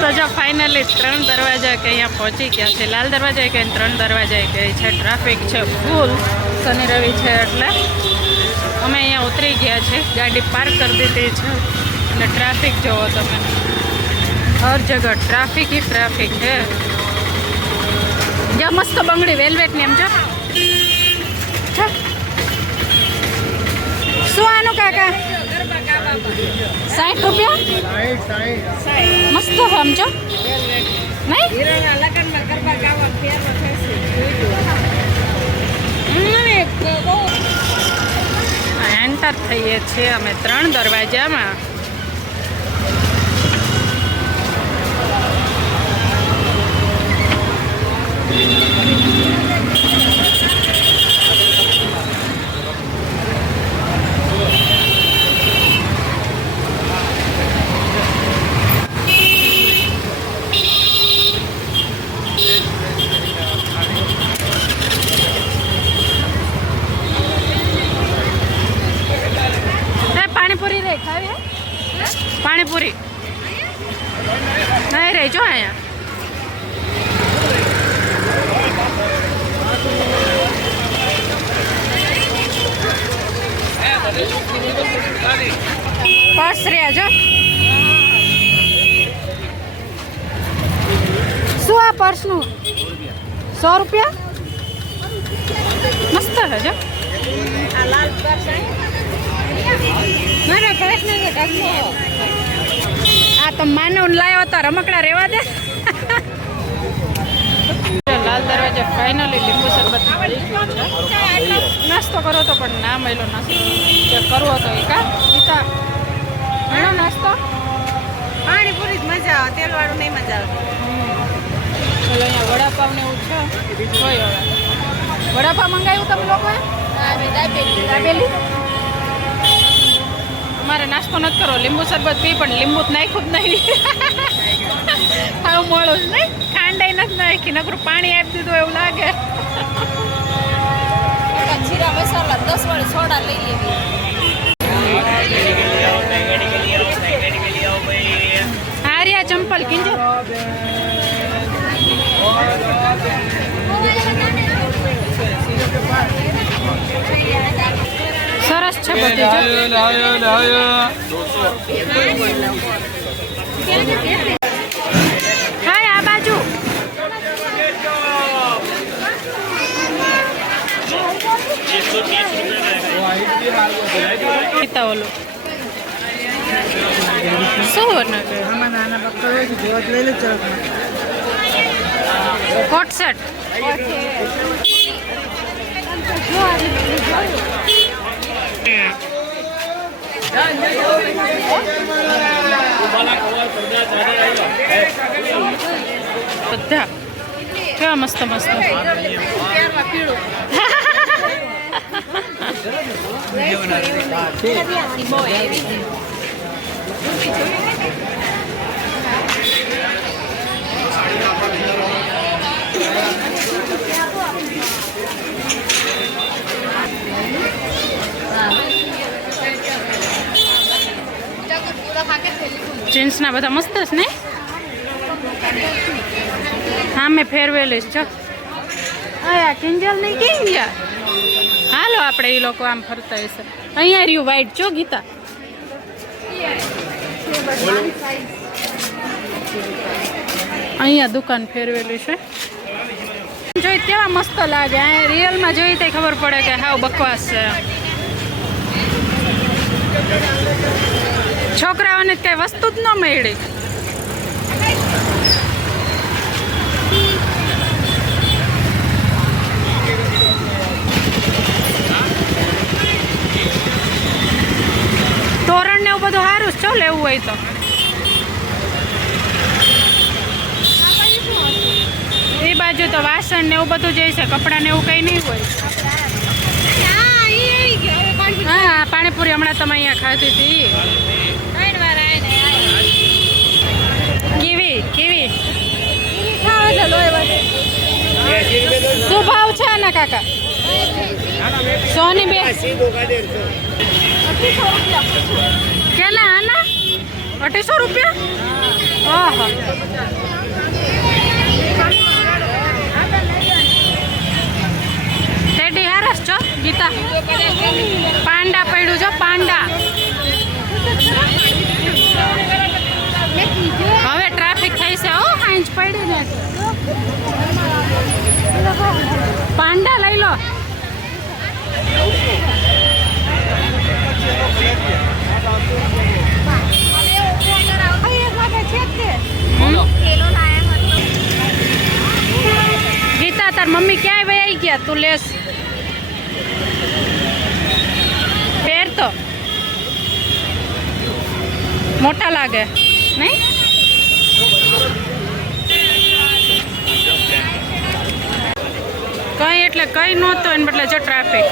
તો જો ફાઇનલી 3 દરવાજા કે અહીંયા પહોંચી ગયા છે. લાલ દરવાજા કે 3 દરવાજા કે છે. ટ્રાફિક છે ફૂલ, શનિ રવિ છે એટલે અમે અહીંયા ઉતરી ગયા છે. ગાડી પાર્ક કરી દીધી છે અને ટ્રાફિક જોવો તમે, હર જગહ ટ્રાફિક ही ટ્રાફિક છે. જ્યાં મસ્ત બંગડી વેલ્વેટની એમ જો શું આનું કાકા 60 રૂપિયા મસ્ત સમજો નહીં એન્ટર થઈએ છીએ અમે 3 દરવાજામાં. પાણીપુરી રે ખાવી પાણીપુરી નહીં રે જો અહીંયા પર્સ રે જો શું આ પર્સનું 100 રૂપિયા મસ્ત છે જો આ લાલ પર્સ આ તો માનવ લાવ્યો તો રમકડા રેવા દે. લાલ દરવાજા ફાઇનલી લીંબુ શરબત નાસ્તો કરો તો પણ ના મળ્યો નાસ્તો કરવો તો એ કા ગીતા એનો નાસ્તો પાણીપુરી જ મજા આવે, તેલવાળું નહીં મજા આવે. ચલો અહીંયા વડાપાવ ને એવું છે. વડાપાવ મંગાવ્યું તમે લોકોએ? દાબેલી મારે નાસ્તો નથી કરો, લીંબુ શરબત પી પણ લીંબુ નાખ્યું જ નહીં. આવું મળું જ નહીં, ખાંડાઈ નથી નાખી, નકરું પાણી આપી દીધું એવું લાગે. જીરા મસાલા 10 વાળી સોડા લઈ લેવી. હારિયા ચંપલ કિંજો સરસ છે બધી. હા આ બાજુ ઓલું શું કોટ સેટ બધા કેવા મસ્ત મસ્ત. જીન્સના બધા મસ્ત છે ને. હા મેં ફેરવેલીશ છો. હા કિંજલ નહીં કેમ ગયા? હાલો આપણે એ લોકો આમ ફરતા હશે. અહીંયા રહ્યું વાઈટ છો ગીતા. અહીંયા દુકાન ફેરવેલી છે. જોઈ કેવા મસ્ત લાગે. અહીંયા રિયલમાં જોઈ તો ખબર પડે કે હાવ બકવાસ છે. છોકરાઓને કઈ વસ્તુ જ ન મળી. તોરણ ને એવું બધું સારું છો લેવું હોય તો. એ બાજુ તો વાસણ ને એવું બધું જઈ છે, કપડા ને એવું કઈ નહીં હોય. હા પાણીપુરી હમણાં તમે અહીંયા ખાધી હતી. કેવી કેવી શું ભાવ છે આના કાકા? 100 ની 2 કેટલા આના? 250 રૂપિયા. ઓહો ટેડી હારસ છો ગીતા પાંડા પડ્યું છો પાંડા હવે ટ્રાફિક થઈ છે હો હાંજ પડી ને પાંડા લઈ લો ગીતા તાર મમ્મી ક્યાંય વહી ગયા તું લેસ પહેર તો મોટા લાગે નહીં કઈ એટલે કઈ નહોતો એને બદલે જો ટ્રાફિક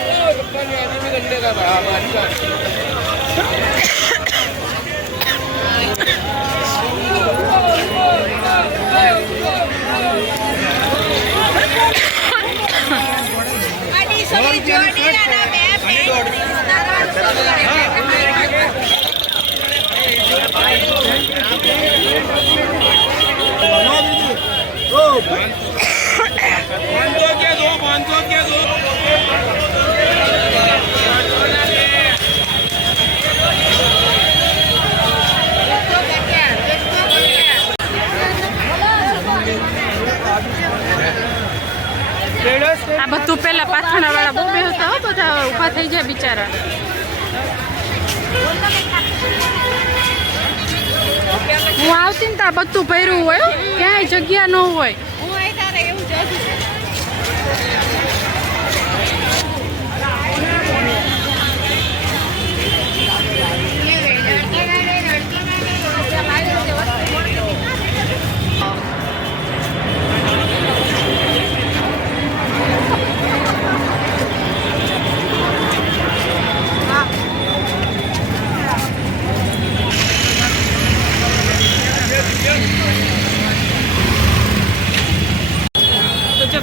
આ બધું પેલા પાથરણા વાળા બહુ બેહતા હો બધા ઊભા થઈ જાય બિચારા હું આવતી ને ત્યાં બધું ભર્યું હોય ક્યાંય જગ્યા ન હોય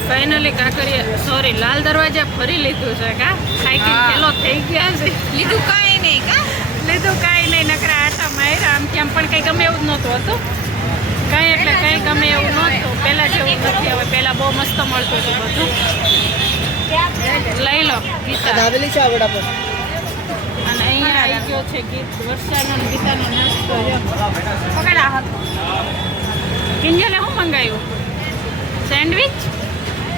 ફાઇનલી કાંકરિયા સોરી લાલ દરવાજા ફરી લીધું છે કા સાયકલ ખેલો થઈ ગયા છે લીધું કાંઈ નહીં નકરા આટા માર્યા આમ કેમ પણ કંઈ ગમે એવું જ નહોતું હતું કંઈ એટલે કંઈ ગમે એવું નહોતું પહેલાં જેવું નથી હવે પહેલાં બહુ મસ્ત મળતું હતું બધું લઈ લો ગીતા અને અહીંયા આવી ગયો છે ગીત વર્ષાનો ગીતાનો નાસ્તો પકડા કિંજલે શું મંગાવ્યું સેન્ડવિચ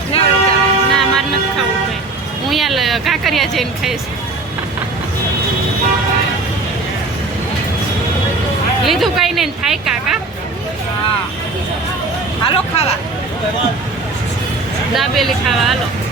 ના મારે નથી ખાવું કંઈ હું અહીંયા કાંકરિયા જઈને ખાઈશ લીધું કઈ નહીં થાય કાકા હા હાલો ખાવા દાબેલી ખાવા હાલો